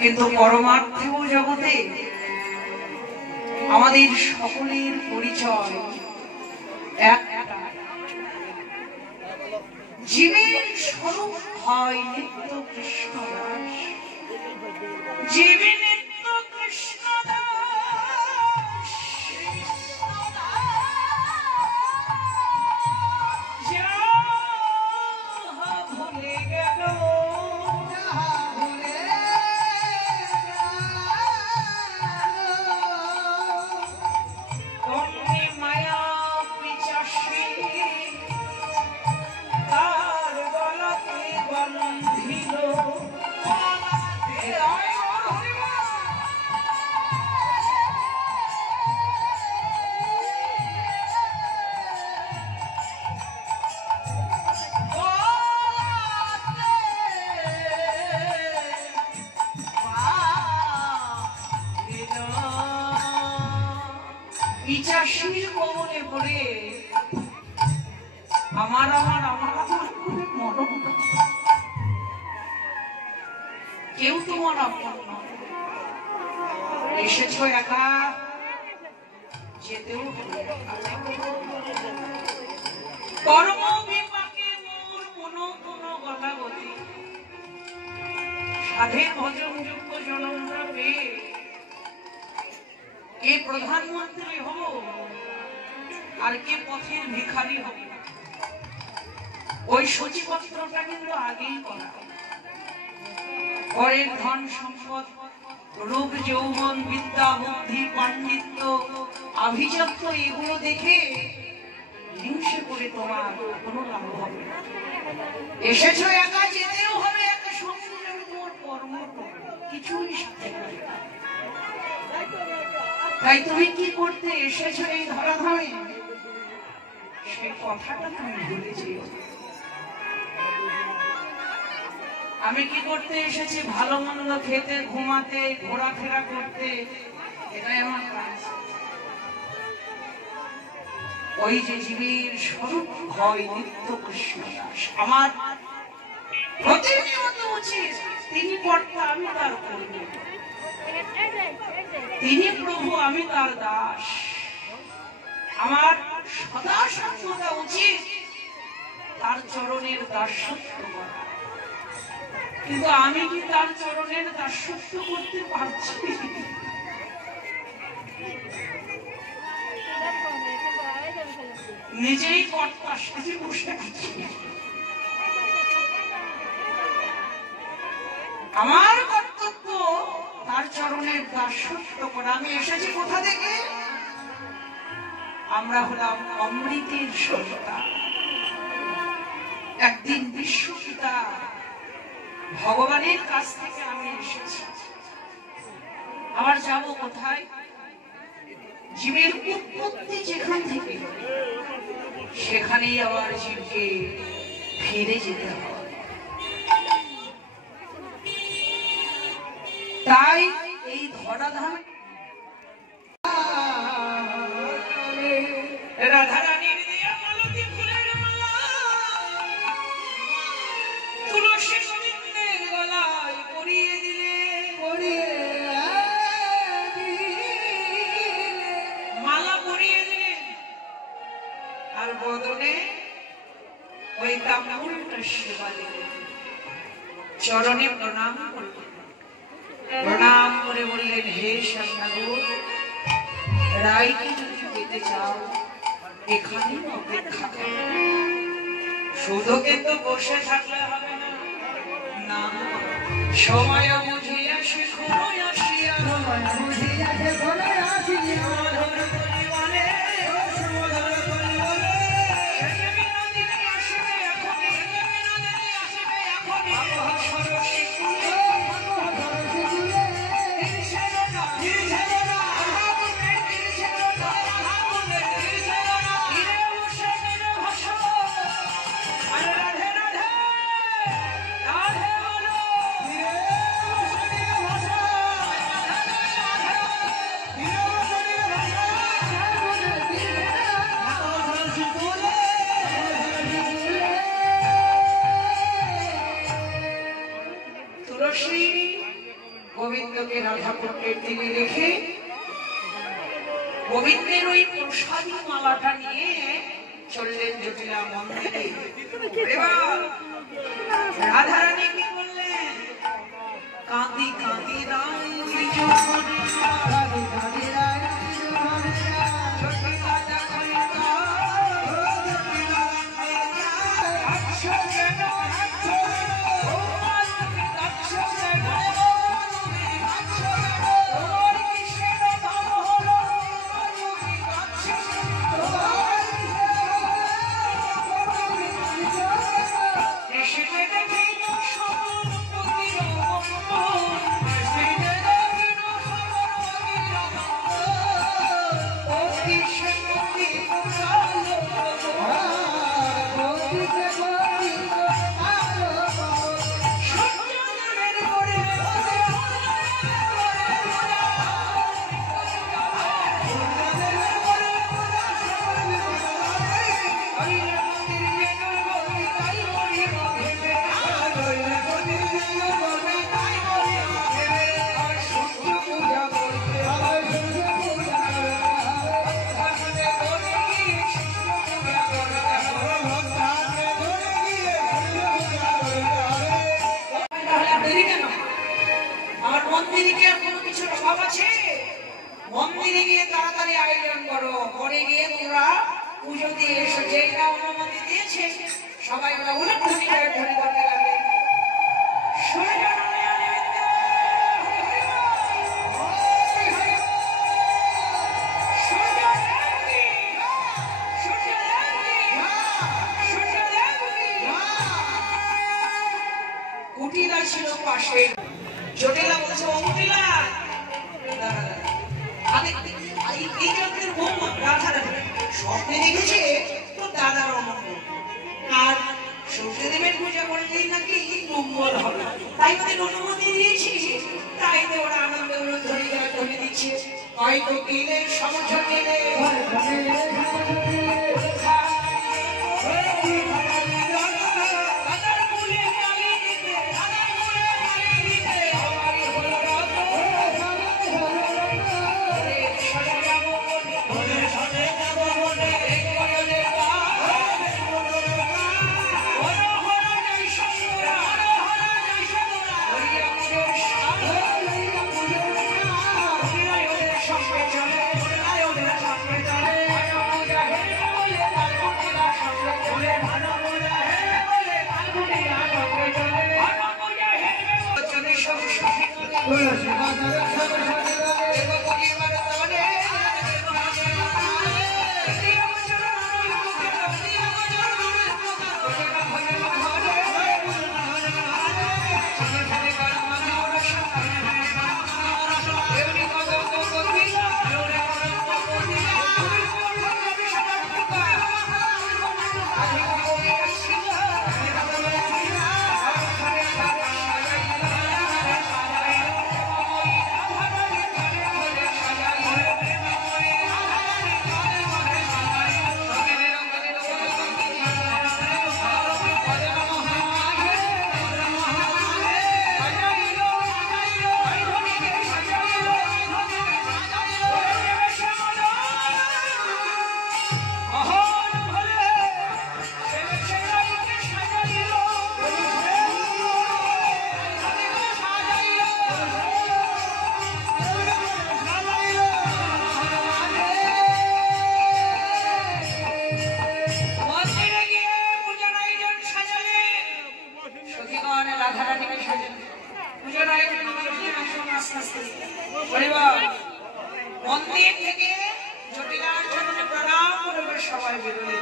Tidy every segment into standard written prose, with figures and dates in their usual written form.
কিন্তু পরমার্থেও জগতে আমাদের সকলের পরিচয় একটা, জীবের স্বরূপ হয় নিত্য কৃষ্ণ দাস। জীবে নিত্য কৃষ্ণ দাস, যাহা ভুলে গেল ইচাশির কবলে পড়ে আমার আমার আমার আমার করে মরণ। কেউ তোমার আপন নয়, এসেছ একা, যেতেও কর্ম বিপাকে মোর কোনো কোনো গতাগতি, সাধের ভজনযোগ্য জনমরা পেয়ে কে প্রধানমন্ত্রী হব আর কে পথের ভিখারি হব, ওই সূচিপত্রটা কিন্তু আগেই করা। পরের ধন সম্পদ, রূপ যৌবন, বিদ্যা বুদ্ধি পাণ্ডিত্য আভিজাত্য এগুলো দেখে হিংসে করে তোমার কোনো লাভ হবে না। এসেছো একা, যেতেও হবে একা, সঙ্গে যাবে তোমার কর্ম, কিছুই সাথে হবে না। তাই তুমি কি করতে এসেছো এই ধরাধামে, সেই কথাটা তুমি ভুলে যেও। আমি কি করতে এসেছি? ভালো মন্দ খেতে, ঘুমাতে, ঘোরাফেরা করতে, এটাই আমার কাজ। ওই যে জীবের স্বরূপ হয় নিত্য কৃষ্ণ দাস, আমার প্রতিনিয়ত উচিত তিনি কর্তা, আমি তার কর্মী, তিনি প্রভু, আমি তার দাস। আমার সদা সর্বদা উচিত তার চরণের দাসত্ব করা। কিন্তু আমি কি তার চরণের দাসত্ব করতে পারছি? নিজেই কর্তা সাজে বসে আছি। আমার কর্তব্য তার চরণের দাসত্ব করা। আমি এসেছি কোথা থেকে? আমরা হলাম অমৃতের সন্তান। একদিন বিশ্বপিতা ভগবানের কাছ থেকে আমি এসেছি, আবার যাব কোথায়? জীবের উৎপত্তি যেখান থেকে, সেখানেই আবার জীবকে ফিরে যেতে হবে। তাই এই ধরাধাম রাধারানীর দেয়া মালতী ফুলের মালা তুলসী গোবিন্দের গলায় পরিয়ে দিলে, মালা পরিয়ে দিলেন, আর বদনে ওই তাম্বুলটা সেবা দিলেন। চরণে প্রণাম করলেন, প্রণাম করে বললেন, হে শ্যামনগর, রায়কে যদি পেতে চাও এখানে অপেক্ষা করো। শুধু কিন্তু বসে থাকলে হবে না, না, সময় বুঝিয়া শিখুন আসিয়া, বুঝিয়া শিখুন আসিয়া, গোবিন্দকে রাধা কুণ্ডের তীরে রেখে গোবিন্দের ওই প্রসাদী মালাটা নিয়ে চললেন জটিলা মন্দিরে। রাধারানী কি বললেন? কাঁদি কাঁদি রায় মন্দিরে গিয়ে তাড়াতাড়ি আয়োজন করো, ঘরে গিয়ে তোমরা পুজো দিয়ে এসো। যেটা অনুমতি দিয়েছে সবাই ওরা উলুধ্বনি করে ধ্বনি করতে লাগবে। কুটিলা ছিল পাশে। জটিলা বলছে, ও কুটিলা স্বপ্নে দেখেছে তো দাদার অমঙ্গল, আর সূর্যদেবের পূজা করলেই নাকি মঙ্গল হবে, তাই ওদের অনুমতি দিয়েছি। তাই তো ওরা আনন্দ ধরে ধরে দিচ্ছে। হয়তো গেলে সমর্থন দিলে মন্দির থেকে জটিলার জন্য প্রণাম করবে সবাই বেরোলে।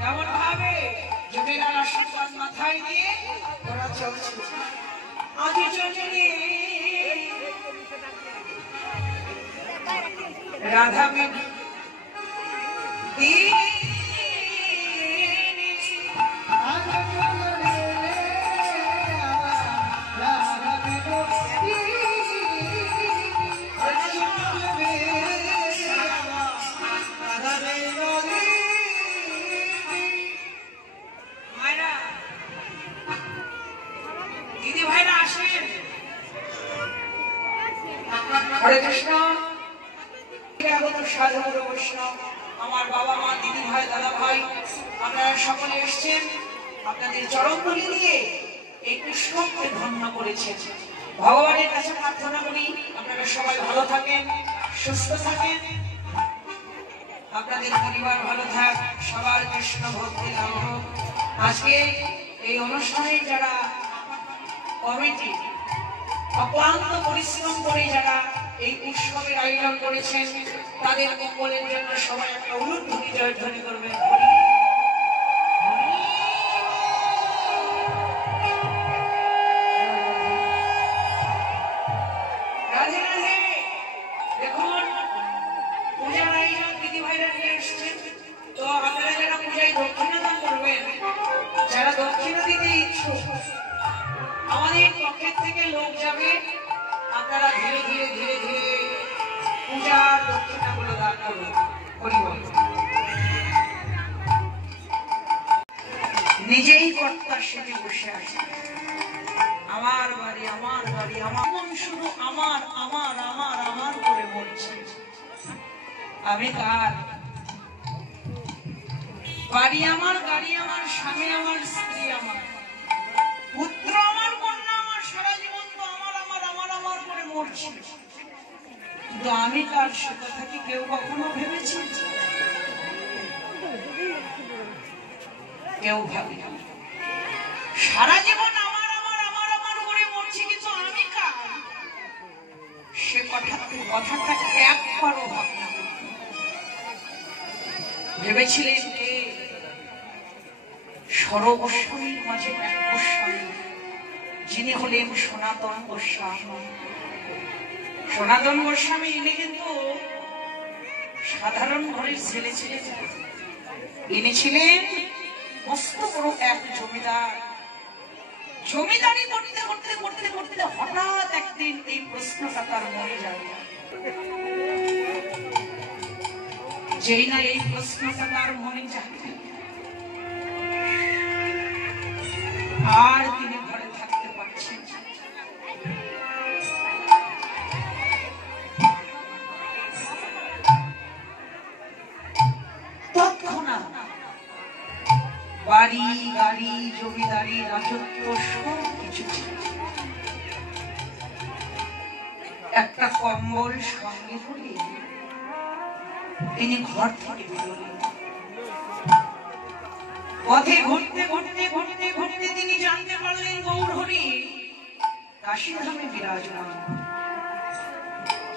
কেমন ভাবে জটিলার আশীর্বাদ মাথায় নিয়ে ওরা চলছে। আজ চলে রাধা হরে কৃষ্ণ। সাধু বৈষ্ণব, আমার বাবা মা, দিদি ভাই, দাদা ভাই, আপনারা সকলে এসছেন আপনাদের চরণধুলি দিয়ে এই উৎসবকে ধন্য করেছেন। ভগবানের কাছে প্রার্থনা করি আপনারা সবাই ভালো থাকেন, সুস্থ থাকেন, আপনাদের পরিবার ভালো থাক, সবার কৃষ্ণ ভক্তি লাভ হোক। আজকে এই অনুষ্ঠানে যারা কমিটি অক্লান্ত পরিশ্রম করে যারা এই উৎসবের আয়োজন করেছেন তাদের মঙ্গলের জন্য সবাই একটা উলুধ্বনি জয়ধ্বনি করবেন। রাধে রাধে। দেখুন পূজার আয়োজন দিদি ভাইরা নিয়ে এসছেন, তো আপনারা যারা পূজায় দক্ষিণা দান করবেন, যারা দক্ষিণা দিতে ইচ্ছুক, আমাদের পক্ষের থেকে লোক যাবে, আপনারা ধীরে ধীরে ধীরে ধীরে পূজার দক্ষিণাগুলো দান করুন। নিজেই কর্তা সেজে বসে আছে, আমার বাড়ি আমার বাড়ি আমার, শুধু আমার আমার আমার আমার করে বলছে। আমি কার? বাড়ি আমার, গাড়ি আমার, স্বামী আমার, স্ত্রী আমার, পুত্র আমার, কন্যা আমার, সারা জীবন তো আমার আমার আমার আমার করে মরছি। কিন্তু আমি কার সে কথা কি কেউ কখনো ভেবেছি? কেউ ভাবি না। সারা জীবন আমার আমার আমার আমার করে মরছি, কিন্তু আমি কার সে কথাটা একবারও ভাবনা ভেবেছিলেন যে সর্বস্বামীর মাঝে এক গোস্বামী, যিনি হলেন সনাতন গোস্বামী। সনাতন গোস্বামী ইনি কিন্তু সাধারণ ঘরের ছেলে ছিলেন, ইনি ছিলেন মস্ত বড় এক জমিদার। জমিদারি করতে করতে করতে করতে হঠাৎ একদিন এই প্রশ্নটা তার মনে যাবে। যেই না এই প্রশ্নটা তার মনে যাবে, আর তিনি ঘরে থাকতে পারছেন। তৎক্ষণাৎ বাড়ি গাড়ি জমিদারি রাজত্ব সব কিছু একটা কম্বল সঙ্গে করে তিনি ঘর থেকে বেরোলেন। পথে ঘুরতে ঘুরতে ঘুরতে ঘুরতে তিনি জানতে পারলেন গৌরহরি কাশীধামে বিরাজমান।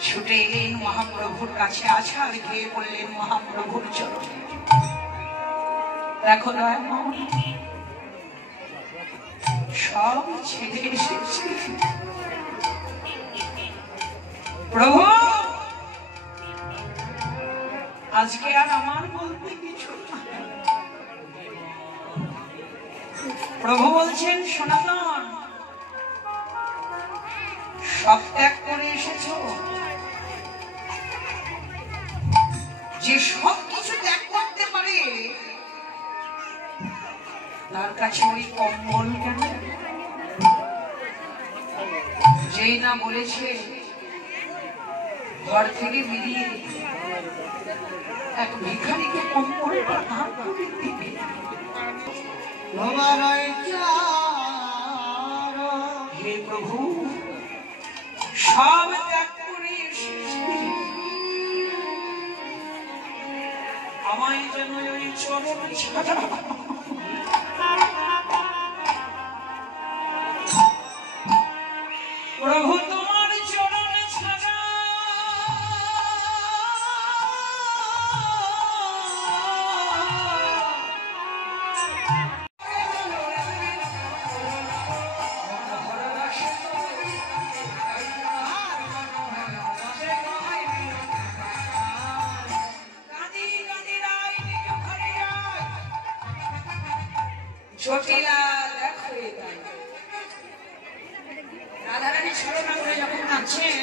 ছুটে এলেন মহাপ্রভুর কাছে, আছাড় খেয়ে পড়লেন মহাপ্রভুর চরণে। দেখো সব ছেড়ে এসেছে প্রভু, আজকে আর আমার বলতে কিছু না। প্রভু বলছেন, সনাতন সব ত্যাগ করে এসেছ, যে সব কিছু ত্যাগ করতে পারে তার কাছে ওই কম্বল কেন? যেই না বলেছে ঘর থেকে বেরিয়ে এক ভিখারিকে কম্বল দান করে দিবে। হে প্রভু, সব ত্যাগ করে এসেছি, আমায় যেন ওই চরণ ছাড়া প্রভু তোমার চরণ ছাড়া জটিলা দেখো এটাই। রাধারানী ছলনা করে যখন নাচছেন,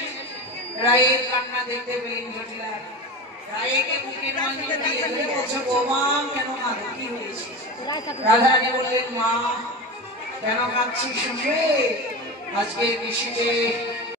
রায়ের কান্না দেখতে পেলেন জটিলা। রায়কে বুকে নামিয়ে দিয়ে বলছে, ও মা কেন কাঁদো, কি হয়েছে? রাধারানী বললেন, মা কেন কাঁদছিস শুনবে? আজকে ঋষিকে